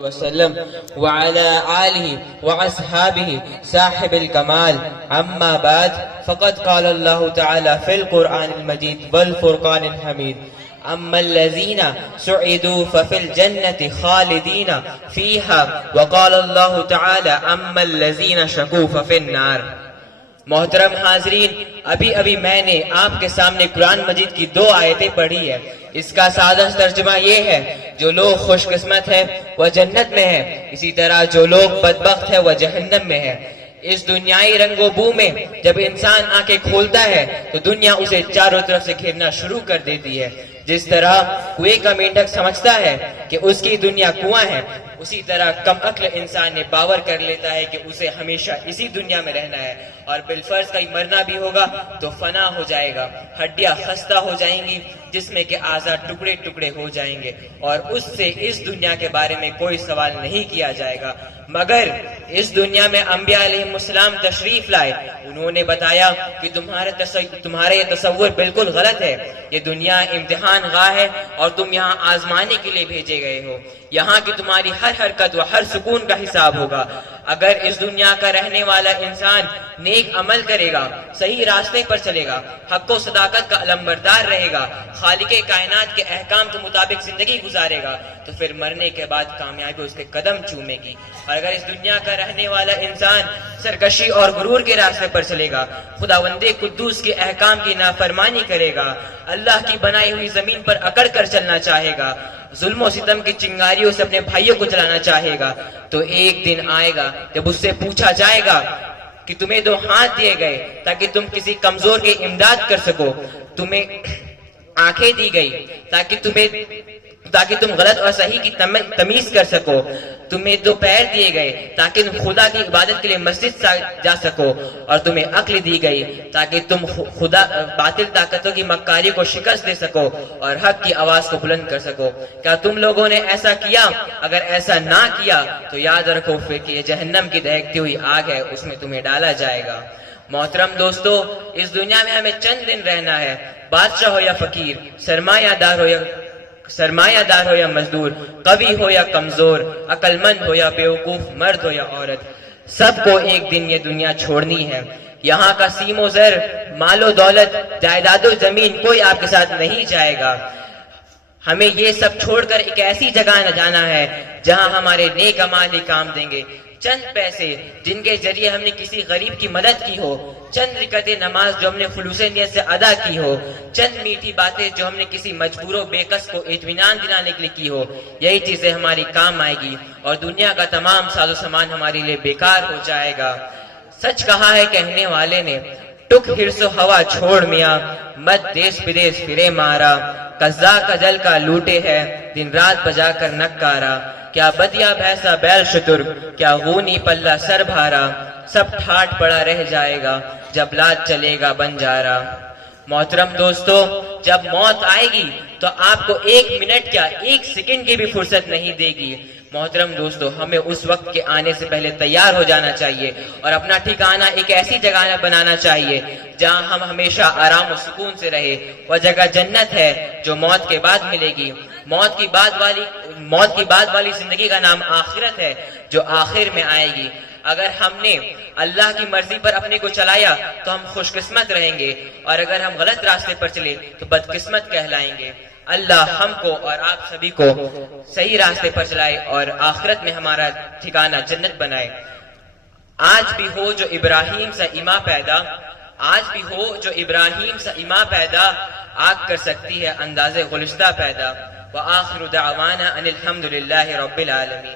وسلم وعلى آله وأصحابه صاحب الكمال أما بعد فقد قال الله تعالى في القرآن المجيد والفرقان الحميد أما الذين سعدوا ففي الجنة خالدين فيها وقال الله تعالى أما الذين شقوا ففي النار. محترم حاضرین، ابھی میں نے آپ کے سامنے قرآن مجید کی 2 آیتیں پڑھی ہے. اس کا سادہ ترجمہ یہ ہے: جو لوگ خوش قسمت ہے وہ جنت میں ہے، اسی طرح جو لوگ بدبخت ہے وہ جہنم میں ہے. اس دنیائی رنگ و بو میں جب انسان آنکھیں کھولتا ہے تو دنیا اسے چاروں طرف سے گھیرنا شروع کر دیتی ہے. جس طرح کنویں کا مینڈک سمجھتا ہے کہ اس کی دنیا کنواں ہے، اسی طرح کم عقل انسان نے باور کر لیتا ہے کہ اسے ہمیشہ اسی دنیا میں رہنا ہے اور بالفرض کہیں مرنا بھی ہوگا تو فنا ہو جائے گا، ہڈیاں خستہ ہو جائیں گی، جس میں کہ اعضاء ٹکڑے ٹکڑے ہو جائیں گے اور اس سے اس دنیا کے بارے میں کوئی سوال نہیں کیا جائے گا. مگر اس دنیا میں انبیاء علیہ السلام تشریف لائے، انہوں نے بتایا کہ تمہارا یہ تصور بالکل غلط ہے. یہ دنیا امتحان گاہ ہے اور تم یہاں آزمانے کے لیے بھیجے گئے ہو. یہاں کی تمہاری ہر حرکت و ہر سکون کا حساب ہوگا. اگر اس دنیا کا رہنے والا انسان نیک عمل کرے گا، صحیح راستے پر چلے گا، حق و صداقت کا علمبردار رہے گا، خالق کائنات کے احکام کے مطابق زندگی گزارے گا، تو پھر مرنے کے بعد کامیابی اس کے قدم چومے گی. اور اگر اس دنیا کا رہنے والا انسان سرکشی اور غرور کے راستے پر چلے گا، خداوند قدوس کے احکام کی نافرمانی کرے گا، اللہ کی بنائی ہوئی زمین پر اکڑ کر چلنا چاہے گا، ظلم و ستم کی چنگاریوں سے اپنے بھائیوں کو جلانا چاہے گا، تو ایک دن آئے گا جب اس سے پوچھا جائے گا کہ تمہیں 2 ہاتھ دیے گئے تاکہ تم کسی کمزور کی امداد کر سکو، تمہیں آنکھیں دی گئی تاکہ تم غلط اور صحیح کی تمیز کر سکو، تمہیں 2 پیر دیے گئے تاکہ تم خدا کی عبادت کے لیے مسجد جا سکو، اور تمہیں عقل دی گئی تاکہ تم باطل طاقتوں کی مکاری کو شکست دے سکو اور حق کی آواز کو بلند کر سکو. کیا تم لوگوں نے ایسا کیا؟ اگر ایسا نہ کیا تو یاد رکھو پھر کہ یہ جہنم کی دہکتی ہوئی آگ ہے، اس میں تمہیں ڈالا جائے گا. محترم دوستو، اس دنیا میں ہمیں چند دن رہنا ہے. بادشاہ ہو یا فقیر، سرمایہ دار ہو یا مزدور، قوی ہو یا کمزور، عقل مند ہو یا بیوقوف، مرد ہو یا عورت، سب کو ایک دن یہ دنیا چھوڑنی ہے. یہاں کا سیم و زر، مال و دولت، جائیداد و زمین کوئی آپ کے ساتھ نہیں جائے گا. ہمیں یہ سب چھوڑ کر ایک ایسی جگہ نہ جانا ہے جہاں ہمارے نیک اعمال ہی کام دیں گے. چند پیسے جن کے ذریعے ہم نے کسی غریب کی مدد کی ہو، چند رکعت نماز جو ہم نے خلوص نیت سے ادا کی ہو، چند میٹھی باتیں جو ہم نے کسی مجبور و بے کس کو اطمینان دلانے کے لیے کی ہو، یہی چیزیں ہماری کام آئے گی اور دنیا کا تمام ساز و سامان ہمارے لیے بیکار ہو جائے گا. سچ کہا ہے کہنے والے نے، ٹک ہرس و ہوا چھوڑ میاں، مت دیس بدیس پھرے مارا، قضا کا جل کا لوٹے ہے، دن رات بجا کر نکارا، کیا بدیا بھیسا بیل شتر، کیا غونی پلہ سر بھارا، سب ٹھاٹ پڑا رہ جائے گا جب لاد چلے گا بنجارا. محترم دوستو، جب موت آئے گی تو آپ کو 1 منٹ کیا 1 سیکنڈ کی بھی فرصت نہیں دے گی. محترم دوستو، ہمیں اس وقت کے آنے سے پہلے تیار ہو جانا چاہیے اور اپنا ٹھکانہ ایک ایسی جگہ بنانا چاہیے جہاں ہم ہمیشہ آرام و سکون سے رہے. وہ جگہ جنت ہے جو موت کے بعد ملے گی. موت کی بعد والی زندگی کا نام آخرت ہے جو آخر میں آئے گی. اگر ہم نے اللہ کی مرضی پر اپنے کو چلایا تو ہم خوش قسمت رہیں گے، اور اگر ہم غلط راستے پر چلے تو بدقسمت کہلائیں گے. اللہ ہم کو اور آپ سبھی کو صحیح راستے پر چلائے اور آخرت میں ہمارا ٹھکانہ جنت بنائے. آج بھی ہو جو ابراہیم سا ایماں پیدا، آگ کر سکتی ہے انداز گلشتہ پیدا. وآخر دعوانا ان الحمد للہ رب العالمین.